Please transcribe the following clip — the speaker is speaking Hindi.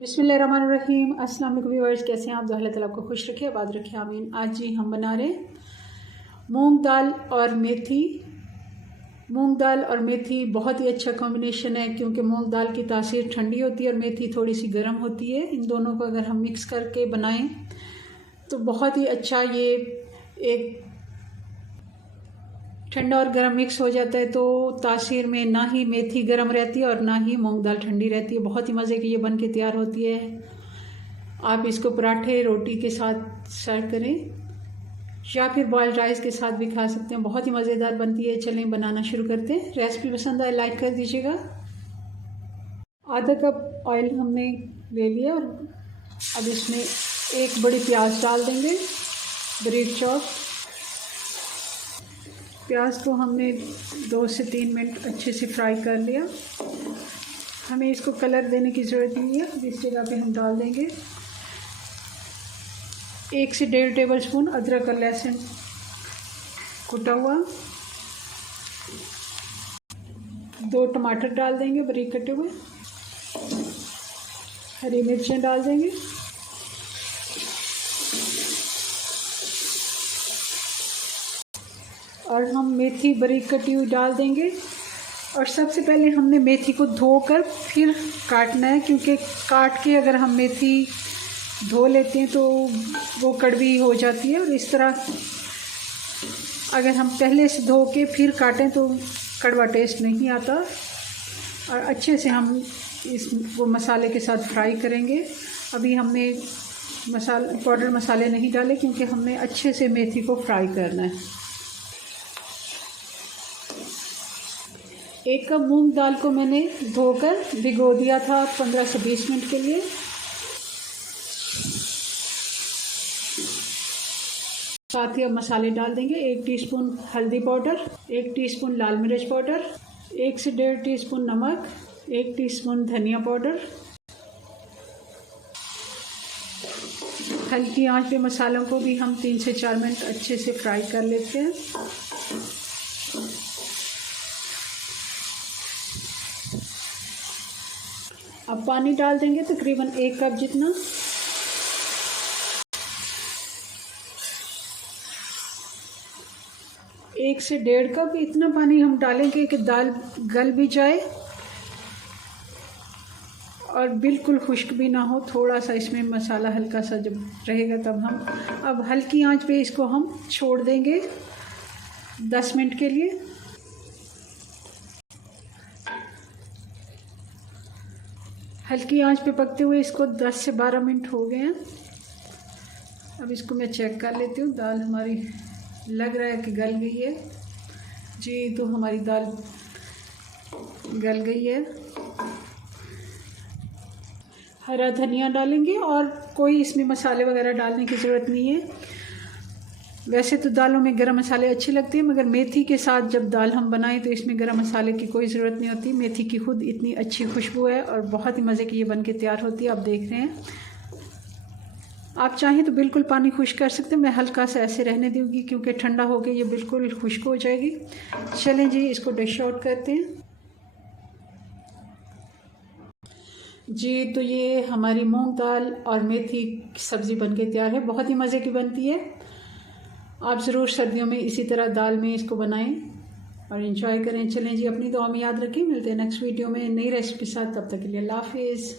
बिस्मिल्लाहिर्रहमानिर्रहीम। अस्सलाम वालेकुम व्यूअर्स, कैसे हैं आप? अल्लाह ताला आपको खुश रखे, आबाद रखे, आमीन। आज जी हम बना रहे मूंग दाल और मेथी। मूंग दाल और मेथी बहुत ही अच्छा कॉम्बिनेशन है, क्योंकि मूंग दाल की तासीर ठंडी होती है और मेथी थोड़ी सी गर्म होती है। इन दोनों को अगर हम मिक्स करके बनाएं तो बहुत ही अच्छा ये एक ठंडा और गर्म मिक्स हो जाता है, तो तासीर में ना ही मेथी गर्म रहती है और ना ही मूंग दाल ठंडी रहती है। बहुत ही मज़े की ये बन के तैयार होती है। आप इसको पराठे रोटी के साथ सर्व करें या फिर बॉयल्ड राइस के साथ भी खा सकते हैं। बहुत ही मज़ेदार बनती है। चलें बनाना शुरू करते हैं। रेसिपी पसंद आए लाइक कर दीजिएगा। आधा कप ऑयल हमने ले लिया और अब इसमें एक बड़ी प्याज डाल देंगे, बारीक चॉप। प्याज को हमने 2 से 3 मिनट अच्छे से फ्राई कर लिया। हमें इसको कलर देने की ज़रूरत नहीं है। इस जगह पे हम डाल देंगे 1 से 1.5 टेबल स्पून अदरक और लहसुन कुटा हुआ। 2 टमाटर डाल देंगे बारीक कटे हुए। हरी मिर्चें डाल देंगे। और हम मेथी बारीक कटी हुई डाल देंगे। और सबसे पहले हमने मेथी को धोकर फिर काटना है, क्योंकि काट के अगर हम मेथी धो लेते हैं तो वो कड़वी हो जाती है। और इस तरह अगर हम पहले से धो के फिर काटें तो कड़वा टेस्ट नहीं आता। और अच्छे से हम वो मसाले के साथ फ्राई करेंगे। अभी हमने पाउडर मसाले नहीं डाले, क्योंकि हमने अच्छे से मेथी को फ्राई करना है। 1 कप मूंग दाल को मैंने धोकर भिगो दिया था 15 से 20 मिनट के लिए। साथ ही अब मसाले डाल देंगे। 1 टीस्पून हल्दी पाउडर, 1 टीस्पून लाल मिर्च पाउडर, 1 से 1.5 टीस्पून नमक, 1 टीस्पून धनिया पाउडर। हल्की आंच पे मसालों को भी हम 3 से 4 मिनट अच्छे से फ्राई कर लेते हैं। अब पानी डाल देंगे तकरीबन 1 कप जितना। एक से 1.5 कप इतना पानी हम डालेंगे कि दाल गल भी जाए और बिल्कुल खुश्क भी ना हो। थोड़ा सा इसमें मसाला हल्का सा जब रहेगा तब हम अब हल्की आंच पे इसको हम छोड़ देंगे 10 मिनट के लिए। हल्की आंच पे पकते हुए इसको 10 से 12 मिनट हो गए हैं। अब इसको मैं चेक कर लेती हूँ। दाल हमारी लग रहा है कि गल गई है। जी, तो हमारी दाल गल गई है। हरा धनिया डालेंगे और कोई इसमें मसाले वगैरह डालने की ज़रूरत नहीं है। वैसे तो दालों में गरम मसाले अच्छे लगते हैं, मगर मेथी के साथ जब दाल हम बनाएं तो इसमें गरम मसाले की कोई ज़रूरत नहीं होती। मेथी की खुद इतनी अच्छी खुशबू है और बहुत ही मज़े की ये बन के तैयार होती है। आप देख रहे हैं। आप चाहें तो बिल्कुल पानी खुश्क कर सकते हैं। मैं हल्का सा ऐसे रहने दूँगी, क्योंकि ठंडा हो के ये बिल्कुल खुश्क हो जाएगी। चलें जी, इसको डिश आउट करते हैं। जी, तो ये हमारी मूंग दाल और मेथी की सब्ज़ी बन के तैयार है। बहुत ही मज़े की बनती है। आप ज़रूर सर्दियों में इसी तरह दाल में इसको बनाएं और एंजॉय करें। चलें जी, अपनी दुआ में याद रखें। मिलते हैं नेक्स्ट वीडियो में नई रेसिपी के साथ। तब तक के लिए अल्लाह हाफिज़।